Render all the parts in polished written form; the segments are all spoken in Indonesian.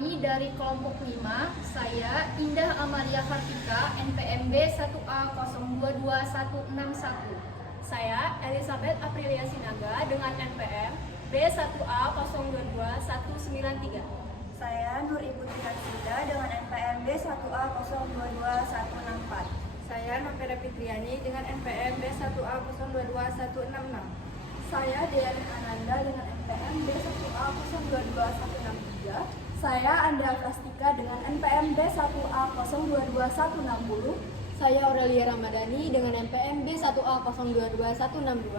kami dari kelompok 5, saya Indah Amalia Kartika, NPMB 1A022161. Saya Elizabeth Aprilia Sinaga dengan NPM B1A022193. Saya Nur Ibu Tirasida dengan NPM B1A022164. Saya Novera Fitriani dengan NPM B1A022166. Saya Diana Ananda dengan NPM B1A022163. Saya Andra Prastika dengan NPM B1A022160. Saya Aurelia Ramadhani dengan NPM B1A022162.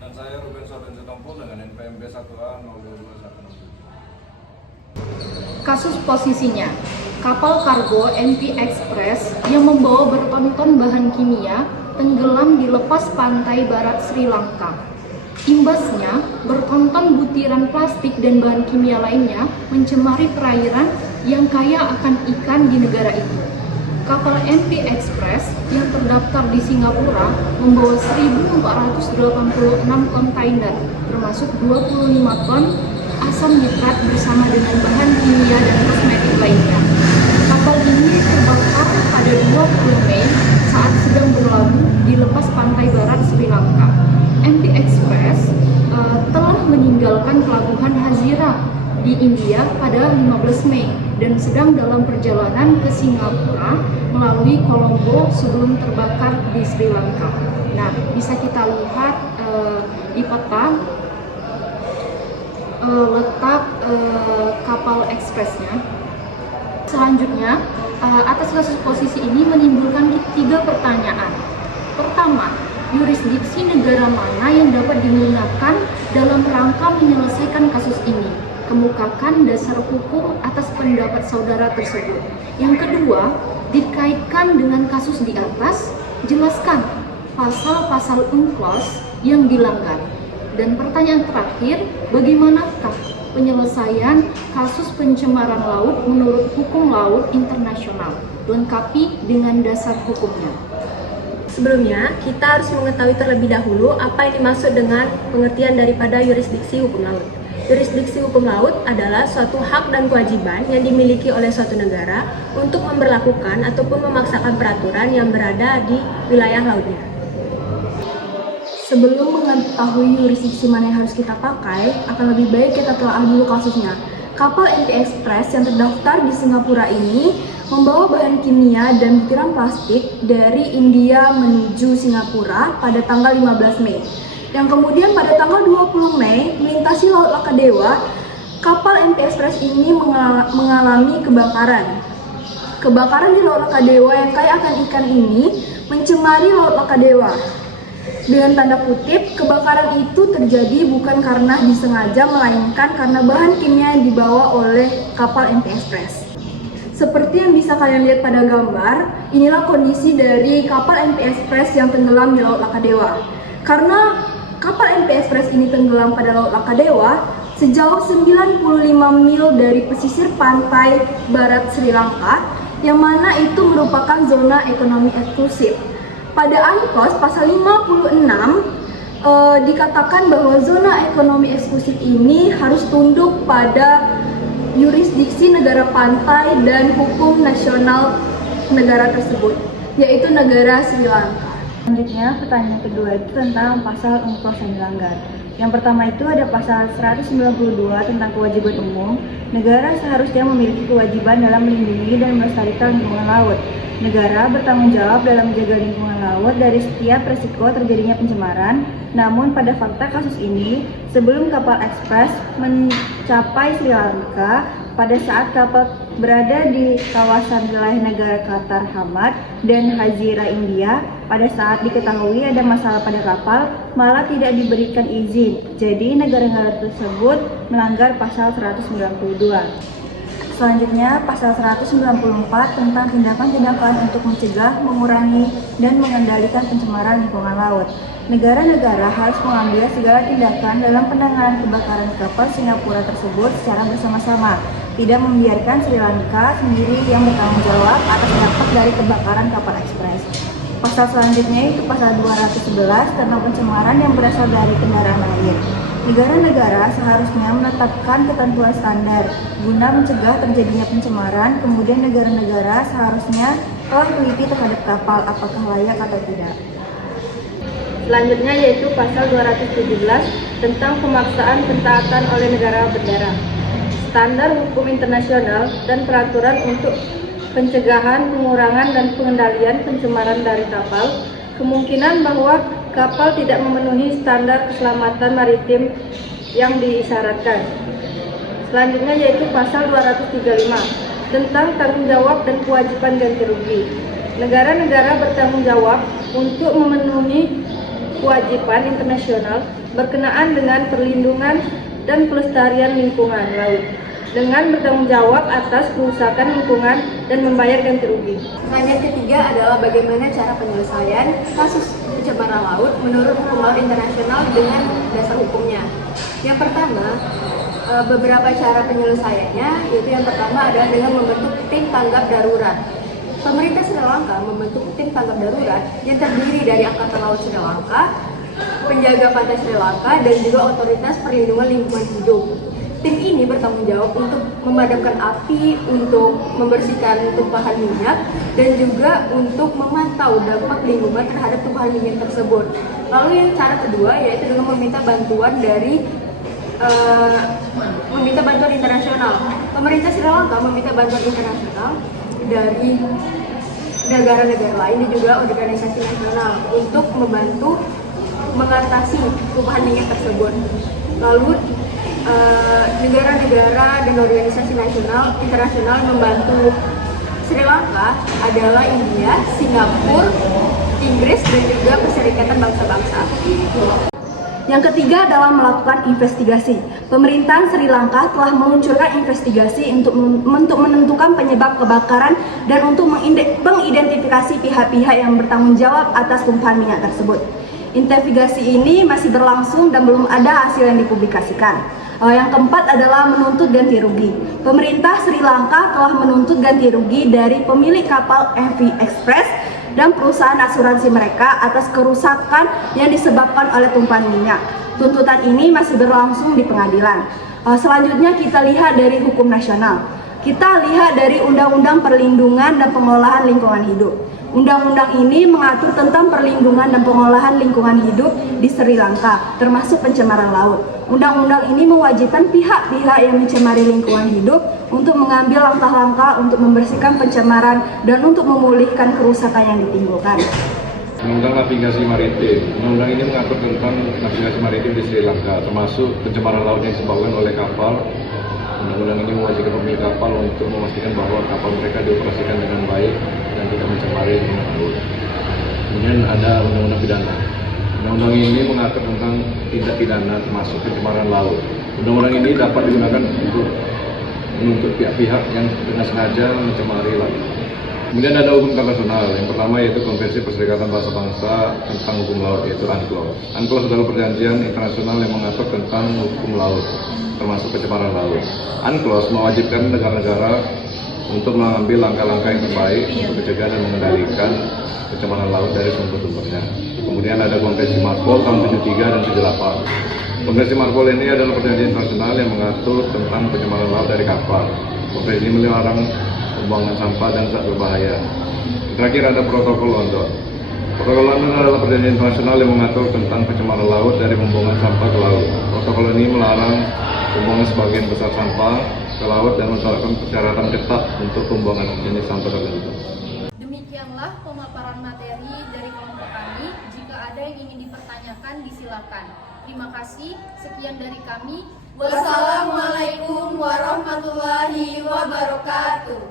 Dan saya Ruben Soben Sutompo dengan NPM B1A022167. Kasus posisinya, kapal kargo MP Express yang membawa bertonton bahan kimia tenggelam di lepas pantai barat Sri Lanka. Imbasnya, bertonton butiran plastik dan bahan kimia lainnya mencemari perairan yang kaya akan ikan di negara itu. Kapal MP Express yang terdaftar di Singapura membawa 1.486 kontainer, termasuk 25 ton asam nitrat bersama dengan bahan kimia dan kosmetik lainnya. Kapal ini terbakar pada 20 Mei saat sedang berlabuh di lepas pantai barat Sri Lanka. MP Express telah meninggalkan pelabuhan Hazira di India pada 15 Mei dan sedang dalam perjalanan ke Singapura melalui Colombo sebelum terbakar di Sri Lanka. Nah, bisa kita lihat di peta letak kapal ekspresnya. Selanjutnya, atas kasus posisi ini menimbulkan 3 pertanyaan. Pertama, yurisdiksi negara mana yang dapat digunakan dalam rangka menyelesaikan kasus ini? Kemukakan dasar hukum atas pendapat saudara tersebut. Yang kedua, dikaitkan dengan kasus di atas, jelaskan pasal-pasal UNCLOS yang dilanggar. Dan pertanyaan terakhir, bagaimanakah penyelesaian kasus pencemaran laut menurut hukum laut internasional? Lengkapi dengan dasar hukumnya. Sebelumnya, kita harus mengetahui terlebih dahulu apa yang dimaksud dengan pengertian daripada yurisdiksi hukum laut. Yurisdiksi hukum laut adalah suatu hak dan kewajiban yang dimiliki oleh suatu negara untuk memberlakukan ataupun memaksakan peraturan yang berada di wilayah lautnya. Sebelum mengetahui yurisdiksi mana yang harus kita pakai, akan lebih baik kita telah dulu kasusnya. Kapal MP Express yang terdaftar di Singapura ini membawa bahan kimia dan butiran plastik dari India menuju Singapura pada tanggal 15 Mei. Yang kemudian pada tanggal 20 Mei melintasi Laut Lakadewa, kapal MP Express ini mengalami kebakaran. Kebakaran di Laut Lakadewa yang kaya akan ikan ini mencemari Laut Lakadewa. Dengan tanda kutip, kebakaran itu terjadi bukan karena disengaja, melainkan karena bahan kimia yang dibawa oleh kapal MP Express. Seperti yang bisa kalian lihat pada gambar, inilah kondisi dari kapal MP Express yang tenggelam di Laut Lakadewa. Karena kapal MP Express ini tenggelam pada Laut Lakadewa, sejauh 95 mil dari pesisir pantai barat Sri Lanka, yang mana itu merupakan zona ekonomi eksklusif. Pada UNCLOS pasal 56 dikatakan bahwa zona ekonomi eksklusif ini harus tunduk pada yurisdiksi negara pantai dan hukum nasional negara tersebut, yaitu negara Sri Lanka. Selanjutnya, pertanyaan kedua itu tentang pasal UNCLOS yang dilanggar. Yang pertama itu ada pasal 192 tentang kewajiban umum. Negara seharusnya memiliki kewajiban dalam melindungi dan melestarikan lingkungan laut. Negara bertanggung jawab dalam menjaga lingkungan laut dari setiap resiko terjadinya pencemaran. Namun pada fakta kasus ini, sebelum kapal Express mencapai Sri Lanka, pada saat kapal berada di kawasan wilayah negara Qatar Hamad dan Hazira India, pada saat diketahui ada masalah pada kapal, malah tidak diberikan izin. Jadi negara-negara tersebut melanggar pasal 192. Selanjutnya, pasal 194 tentang tindakan-tindakan untuk mencegah, mengurangi, dan mengendalikan pencemaran lingkungan laut. Negara-negara harus mengambil segala tindakan dalam penanganan kebakaran kapal Singapura tersebut secara bersama-sama, tidak membiarkan Sri Lanka sendiri yang bertanggung jawab atas dampak dari kebakaran kapal Express. Pasal selanjutnya itu pasal 211 tentang pencemaran yang berasal dari kendaraan air. Negara-negara seharusnya menetapkan ketentuan standar guna mencegah terjadinya pencemaran, kemudian negara-negara seharusnya telah teliti terhadap kapal apakah layak atau tidak. Selanjutnya yaitu pasal 217 tentang pemaksaan pentaatan oleh negara bendera. Standar hukum internasional dan peraturan untuk pencegahan, pengurangan, dan pengendalian pencemaran dari kapal. Kemungkinan bahwa kapal tidak memenuhi standar keselamatan maritim yang disyaratkan. Selanjutnya yaitu pasal 235 tentang tanggung jawab dan kewajiban ganti rugi. Negara-negara bertanggung jawab untuk memenuhi kewajiban internasional berkenaan dengan perlindungan dan pelestarian lingkungan laut dengan bertanggung jawab atas kerusakan lingkungan dan membayar ganti rugi. Yang ketiga adalah bagaimana cara penyelesaian kasus pencemaran laut menurut hukum laut internasional dengan dasar hukumnya. Yang pertama, beberapa cara penyelesaiannya, yaitu yang pertama adalah dengan membentuk tim tanggap darurat. Pemerintah Sri Lanka membentuk tim tanggap darurat yang terdiri dari Angkatan Laut Sri Lanka, penjaga pantai Sri Lanka, dan juga otoritas perlindungan lingkungan hidup. Tim ini bertanggung jawab untuk memadamkan api, untuk membersihkan tumpahan minyak, dan juga untuk memantau dampak lingkungan terhadap tumpahan minyak tersebut. Lalu yang cara kedua yaitu dengan meminta bantuan internasional. Pemerintah Sri Lanka meminta bantuan internasional dari negara-negara lain dan juga organisasi nasional untuk membantu mengatasi tumpahan minyak tersebut. Lalu negara-negara dan organisasi internasional membantu Sri Lanka adalah India, Singapura, Inggris, dan juga Perserikatan Bangsa-Bangsa. Yang ketiga adalah melakukan investigasi. Pemerintahan Sri Lanka telah meluncurkan investigasi untuk menentukan penyebab kebakaran dan untuk mengidentifikasi pihak-pihak yang bertanggung jawab atas tumpahan minyak tersebut. Investigasi ini masih berlangsung dan belum ada hasil yang dipublikasikan. Yang keempat adalah menuntut ganti rugi. Pemerintah Sri Lanka telah menuntut ganti rugi dari pemilik kapal MV Express dan perusahaan asuransi mereka atas kerusakan yang disebabkan oleh tumpahan minyak. Tuntutan ini masih berlangsung di pengadilan. Selanjutnya kita lihat dari hukum nasional. Kita lihat dari Undang-Undang Perlindungan dan Pengolahan Lingkungan Hidup. Undang-undang ini mengatur tentang perlindungan dan pengolahan lingkungan hidup di Sri Lanka, termasuk pencemaran laut. Undang-undang ini mewajibkan pihak-pihak yang mencemari lingkungan hidup untuk mengambil langkah-langkah untuk membersihkan pencemaran dan untuk memulihkan kerusakan yang ditimbulkan. Undang-Undang Navigasi Maritim. Undang-Undang ini mengatur tentang navigasi maritim di Sri Lanka, termasuk pencemaran laut yang disebabkan oleh kapal. Undang-undang ini mewajibkan pemilik kapal untuk memastikan bahwa kapal mereka dioperasikan dengan baik dan tidak mencemari lingkungan laut. Kemudian ada undang-undang pidana. Undang-undang ini mengatur tentang tindak pidana termasuk pencemaran laut. Undang-undang ini dapat digunakan untuk menuntut pihak-pihak yang dengan sengaja mencemari laut. Kemudian ada hukum internasional. Yang pertama yaitu Konvensi Perserikatan Bangsa-Bangsa tentang hukum laut, yaitu UNCLOS. UNCLOS adalah perjanjian internasional yang mengatur tentang hukum laut, termasuk pencemaran laut. UNCLOS mewajibkan negara-negara untuk mengambil langkah-langkah yang terbaik untuk mencegah dan mengendalikan pencemaran laut dari sumber-sumbernya. Kemudian ada Konvensi Marpol tahun 73 dan 78. Konvensi Marpol ini adalah perjanjian internasional yang mengatur tentang pencemaran laut dari kapal. Konvensi ini melarang pembuangan sampah dan zat berbahaya. Terakhir ada Protokol London. Protokol London adalah perjanjian internasional yang mengatur tentang pencemaran laut dari pembuangan sampah ke laut. Protokol ini melarang pembuangan sebagian besar sampah ke laut dan menetapkan persyaratan ketat untuk pembuangan jenis sampah tertentu. Demikianlah pemaparan materi dari kelompok kami. Jika ada yang ingin dipertanyakan, disilakan. Terima kasih. Sekian dari kami. Wassalamualaikum warahmatullahi wabarakatuh.